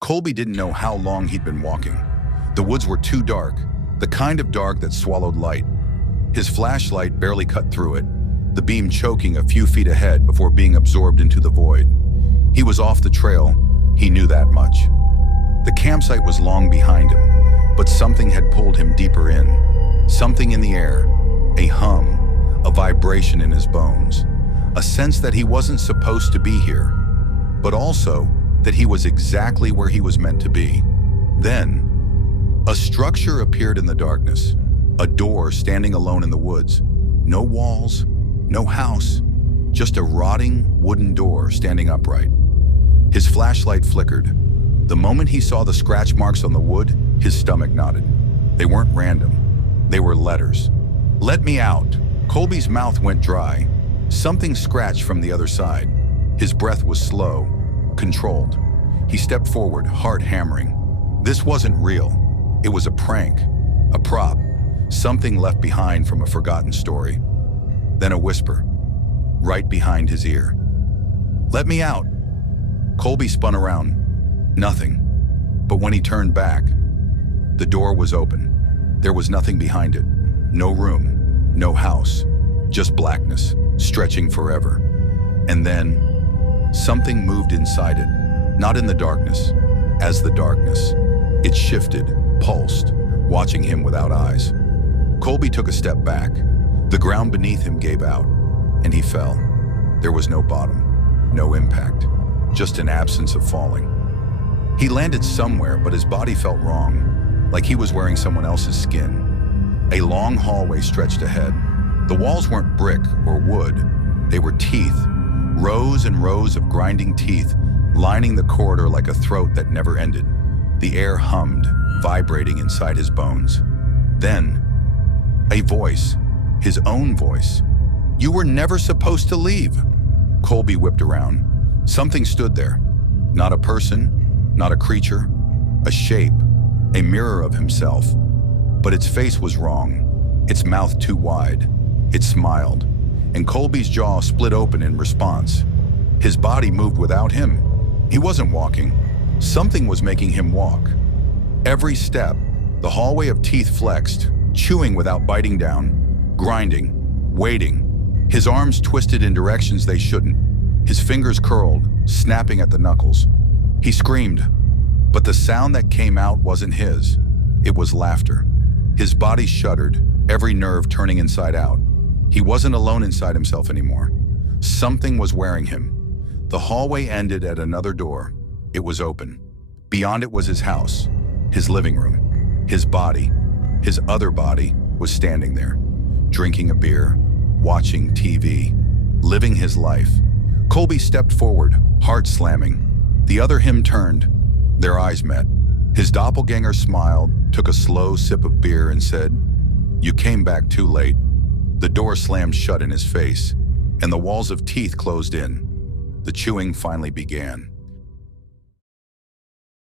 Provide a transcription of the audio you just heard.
Colby didn't know how long he'd been walking. The woods were too dark, the kind of dark that swallowed light. His flashlight barely cut through it, the beam choking a few feet ahead before being absorbed into the void. He was off the trail, he knew that much. The campsite was long behind him, but something had pulled him deeper in. Something in the air, a hum, a vibration in his bones, a sense that he wasn't supposed to be here, but also that he was exactly where he was meant to be. Then, a structure appeared in the darkness, a door standing alone in the woods. No walls, no house, just a rotting wooden door standing upright. His flashlight flickered. The moment he saw the scratch marks on the wood, his stomach knotted. They weren't random. They were letters. "Let me out." Colby's mouth went dry. Something scratched from the other side. His breath was slow, controlled. He stepped forward, heart hammering. This wasn't real. It was a prank, a prop, something left behind from a forgotten story. Then a whisper, right behind his ear. "Let me out." Colby spun around. Nothing. But when he turned back, the door was open. There was nothing behind it. No room, no house, just blackness, stretching forever. And then, something moved inside it, not in the darkness, as the darkness. It shifted, pulsed, watching him without eyes. Colby took a step back. The ground beneath him gave out, and he fell. There was no bottom, no impact, just an absence of falling. He landed somewhere, but his body felt wrong, like he was wearing someone else's skin. A long hallway stretched ahead. The walls weren't brick or wood, they were teeth, rows and rows of grinding teeth lining the corridor like a throat that never ended. The air hummed, vibrating inside his bones. Then, a voice, his own voice. "You were never supposed to leave." Colby whipped around. Something stood there. Not a person, not a creature, a shape, a mirror of himself. But its face was wrong, its mouth too wide. It smiled, and Colby's jaw split open in response. His body moved without him. He wasn't walking. Something was making him walk. Every step, the hallway of teeth flexed, chewing without biting down, grinding, waiting. His arms twisted in directions they shouldn't. His fingers curled, snapping at the knuckles. He screamed, but the sound that came out wasn't his. It was laughter. His body shuddered, every nerve turning inside out. He wasn't alone inside himself anymore. Something was wearing him. The hallway ended at another door. It was open. Beyond it was his house, his living room. His body, his other body, was standing there, drinking a beer, watching TV, living his life. Colby stepped forward, heart slamming. The other him turned. Their eyes met. His doppelganger smiled, took a slow sip of beer and said, "You came back too late." The door slammed shut in his face, and the walls of teeth closed in. The chewing finally began.